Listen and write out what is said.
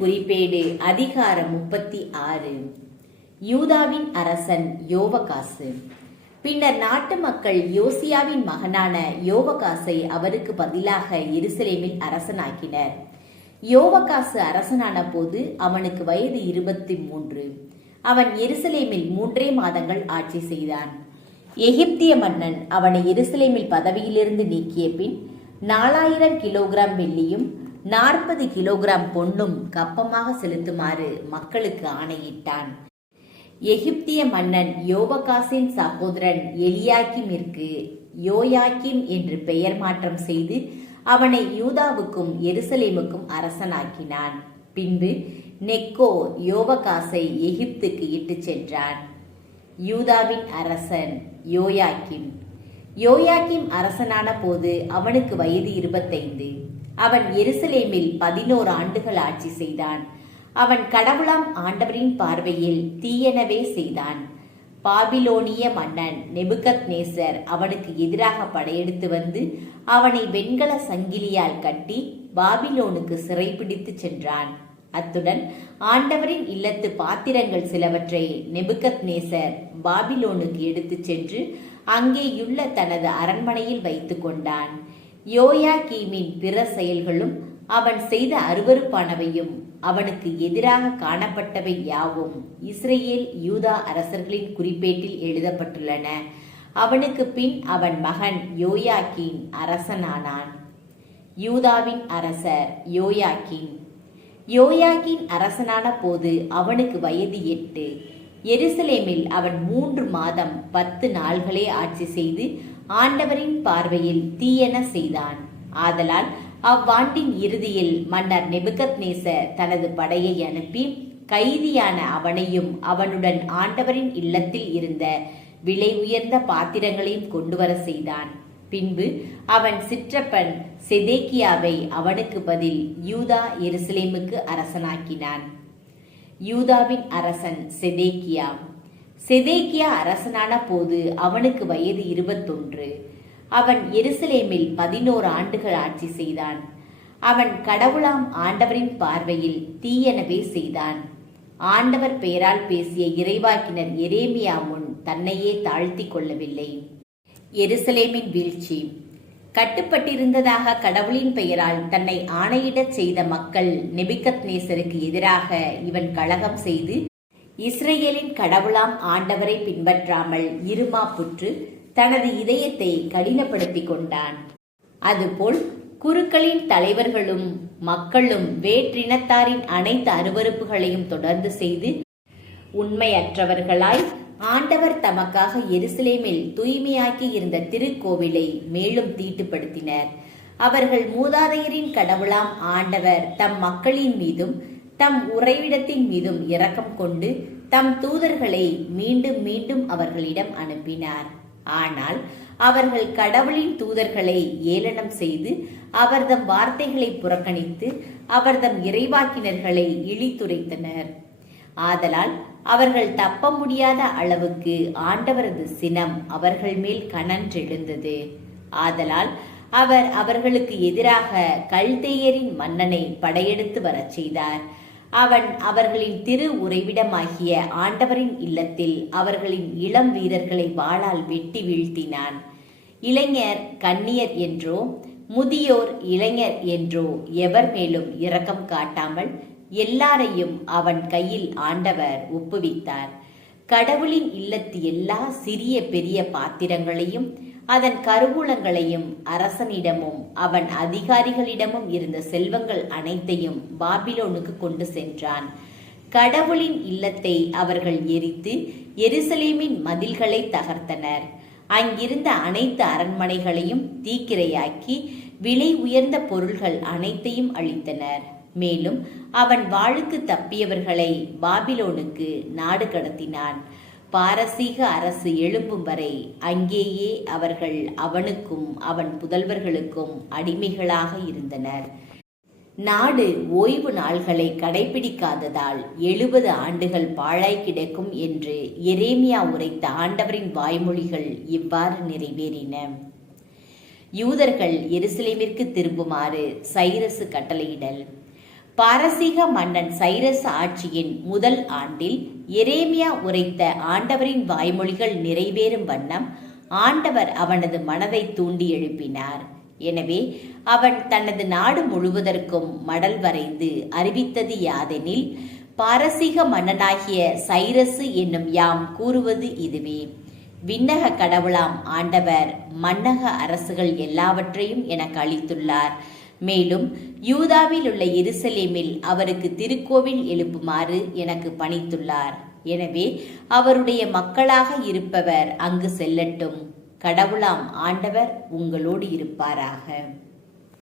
குறிப்பேடு அதிகாரம் 36. யூதாவின் அரசன் யோவகாசு. பின்னர் நாட்டு மக்கள் யோசியாவின் மகனான யோவகாசை அவருக்கு பதிலாக எருசலேமில் அரசனாக்கினர். யோவகாசு அரசனான போது அவனுக்கு வயது 23. அவன் எருசலேமில் 3 மாதங்கள் ஆட்சி செய்தான். எகிப்திய மன்னன் அவனை எருசலேமில் பதவியிலிருந்து நீக்கிய பின் 4000 கிலோகிராம் வெள்ளியும் 40 கிலோகிராம் பொன்னும் கப்பமாக செலுத்துமாறு மக்களுக்கு ஆணையிட்டான். எகிப்திய மன்னன் யோவகாசின் சகோதரன் எலியாக்கிமிற்கு யோயாக்கிம் என்று பெயர் மாற்றம் செய்து அவனை யூதாவுக்கும் எருசலேமுக்கும் அரசனாக்கினான். பின்பு நெக்கோ யோவகாசை எகிப்துக்கு இட்டுச் சென்றான். யூதாவின் அரசன் யோயாக்கிம். யோயாக்கிம் அரசனான போது அவனுக்கு வயது 25. அவன் எருசலேமில் 11 ஆண்டுகள் ஆட்சி செய்தான். அவன் கடவுளாம் ஆண்டவரின் பார்வையில் தீயனவே செய்தான். பாபிலோனிய மன்னன் நெபுகத்நேசர் அவனுக்கு எதிராக படையெடுத்து வந்து அவனை வெண்கல சங்கிலியால் கட்டி பாபிலோனுக்கு சிறைப்பிடித்து சென்றான். அத்துடன் ஆண்டவரின் இல்லத்து பாத்திரங்கள் சிலவற்றை நெபுகத்நேசர் பாபிலோனுக்கு எடுத்துச் சென்று அங்கேயுள்ள தனது அரண்மனையில் வைத்து கொண்டான். யோயாக்கீமின் பிற செயல்களும் அவன் செய்த அருவருப்பானவையும் அவனுக்கு எதிராக காணப்பட்டவை யாவும் இஸ்ரேல் யூதா அரசர்களின் குறிப்பேட்டில் எழுதப்பட்டுள்ளன. அவனுக்கு பின் அவன் மகன் யோயாக்கீம் அரசனானான். யூதாவின் அரசர் யோயாக்கீம். யோயாக்கீம் அரசனான போது அவனுக்கு வயது 8. எருசலேமில் அவன் 3 மாதம் 10 நாள்களே ஆட்சி செய்து ஆண்டவரின் பார்வையில் தீயன செய்தான். ஆதலால் அவ்வாண்டின் இறுதியில் மன்னர் நெபுகத்நேசர் தனது படையை அனுப்பி கைதியான அவனையும் அவனுடன் ஆண்டவரின் இல்லத்தில் இருந்த விலை உயர்ந்த பாத்திரங்களையும் கொண்டு வர செய்தான். பின்பு அவன் சிற்றப்பன் செதேக்கியாவை அவனுக்கு பதில் யூதா எருசலேமுக்கு அரசனாக்கினான். யூதாவின் அரசன் செதேக்கியா. செதேக்கியா அரசனான போது அவனுக்கு வயது 21. அவன் எருசலேமில் 11 ஆண்டுகள் ஆட்சி செய்தான். அவன் கடவுளாம் ஆண்டவரின் பார்வையில் தீயனவே செய்தான். ஆண்டவர் பெயரால் பேசிய இறைவாக்கினர் எரேமியா முன் தன்னையே தாழ்த்தி கொள்ளவில்லை. எருசலேமின் வீழ்ச்சி. கட்டுப்பட்டிருந்ததாக கடவுளின் பெயரால் தன்னை ஆணையிடச் செய்த மக்கள் நெபுகத்நேசருக்கு எதிராக இவன் கலகம் செய்து இஸ்ரேலின் கடவுளாம் ஆண்டவரை பின்பற்றாமல் இருமாப்புற்று தனது இதயத்தை கடினப்படுத்திக் கொண்டான். அதுபோல் குருக்களின் தலைவர்களும் மக்களும் வேற்றினத்தாரின் அனைத்து அருவருப்புகளையும் தொடர்ந்து செய்து உண்மையற்றவர்களாய் ஆண்டவர் தமக்காக எருசலேமில் தூய்மையாக்கி இருந்த திருக்கோவிலை மேலும் தீட்டுப்படுத்தினர். அவர்கள் மூதாதையரின் கடவுளாம் ஆண்டவர் தம் மக்களின் மீதும் தம் உறைவிடத்தின் மீதும் இரக்கம் கொண்டு தம் தூதர்களை மீண்டும் மீண்டும் அவர்களிடம் அனுப்பினார். ஆனால் அவர்கள் கடவுளின் தூதர்களை ஏளனம் செய்து அவர்தம் வார்த்தைகளை புறக்கணித்து அவர்தம் இறைவாக்கினர்களை இழித்துரைத்தனர். ஆதலால் அவர்கள் தப்ப முடியாத அளவுக்கு ஆண்டவரது சினம் அவர்கள் மேல் கனன்றெழுந்தது. ஆதலால் அவர் அவர்களுக்கு எதிராக கல்தேயரின் மன்னனை படையெடுத்து வரச் செய்தார். அவன் அவர்களின் திரு உறைவிடமாகிய ஆண்டவரின் இல்லத்தில் அவர்களின் இளம் வீரர்களை வாளால் வெட்டி வீழ்த்தினான். இளைஞர் கன்னியர் என்றோ முதியோர் இளைஞர் என்றோ எவர் மேலும் இரக்கம் காட்டாமல் எல்லாரையும் அவன் கையில் ஆண்டவர் ஒப்புவித்தார். கடவுளின் இல்லத்து எல்லா சிறிய பெரிய பாத்திரங்களையும் அதன் கருவூலங்களையும் அரசனிடமும் அவன் அதிகாரிகளிடமும் இருந்த செல்வங்கள் அனைத்தையும் பாபிலோனுக்கு கொண்டு சென்றான். கடவுளின் இல்லத்தை அவர்கள் எரித்து எருசலேமின் மதில்களை தகர்த்தனர். அங்கிருந்த அனைத்து அரண்மனைகளையும் தீக்கிரையாக்கி விலை உயர்ந்த பொருள்கள் அனைத்தையும் அழித்தனர். மேலும் அவன் வாளுக்கு தப்பியவர்களை பாபிலோனுக்கு நாடு கடத்தினான். பாரசீக அரசு எழும்பும் வரை அங்கேயே அவர்கள் அவனுக்கும் அவன் புதல்வர்களுக்கும் அடிமைகளாக இருந்தனர். நாடு ஓய்வு நாள்களை கடைபிடிக்காததால் 70 ஆண்டுகள் பாழாய் கிடக்கும் என்று எரேமியா உரைத்த ஆண்டவரின் வாய்மொழிகள் இவ்வாறு நிறைவேறின. யூதர்கள் எருசலேமிற்கு திரும்புமாறு சைரசு கட்டளையிடல். பாரசீக மன்னன் சைரஸ் ஆட்சியின் முதல் ஆண்டில் எரேமியா உரைத்த ஆண்டவரின் வாய்மொழிகள் நிறைவேறும் வண்ணம் ஆண்டவர் அவனது மனதை தூண்டி எழுப்பினார். எனவே அவன் தனது நாடு முழுவதற்கும் மடல் வரைந்து அறிவித்தது யாதெனில், பாரசீக மன்னனாகிய சைரசு என்னும் யாம் கூறுவது இதுவே: விண்ணக கடவுளாம் ஆண்டவர் மன்னக அரசுகள் எல்லாவற்றையும் எனக்கு அளித்துள்ளார். மேலும் யூதாவில் உள்ள எருசலேமில் அவருக்கு திருக்கோவில் எழுப்புமாறு எனக்கு பணித்துள்ளார். எனவே அவருடைய மக்களாக இருப்பவர் அங்கு செல்லட்டும். கடவுளாம் ஆண்டவர் உங்களோடு இருப்பாராக.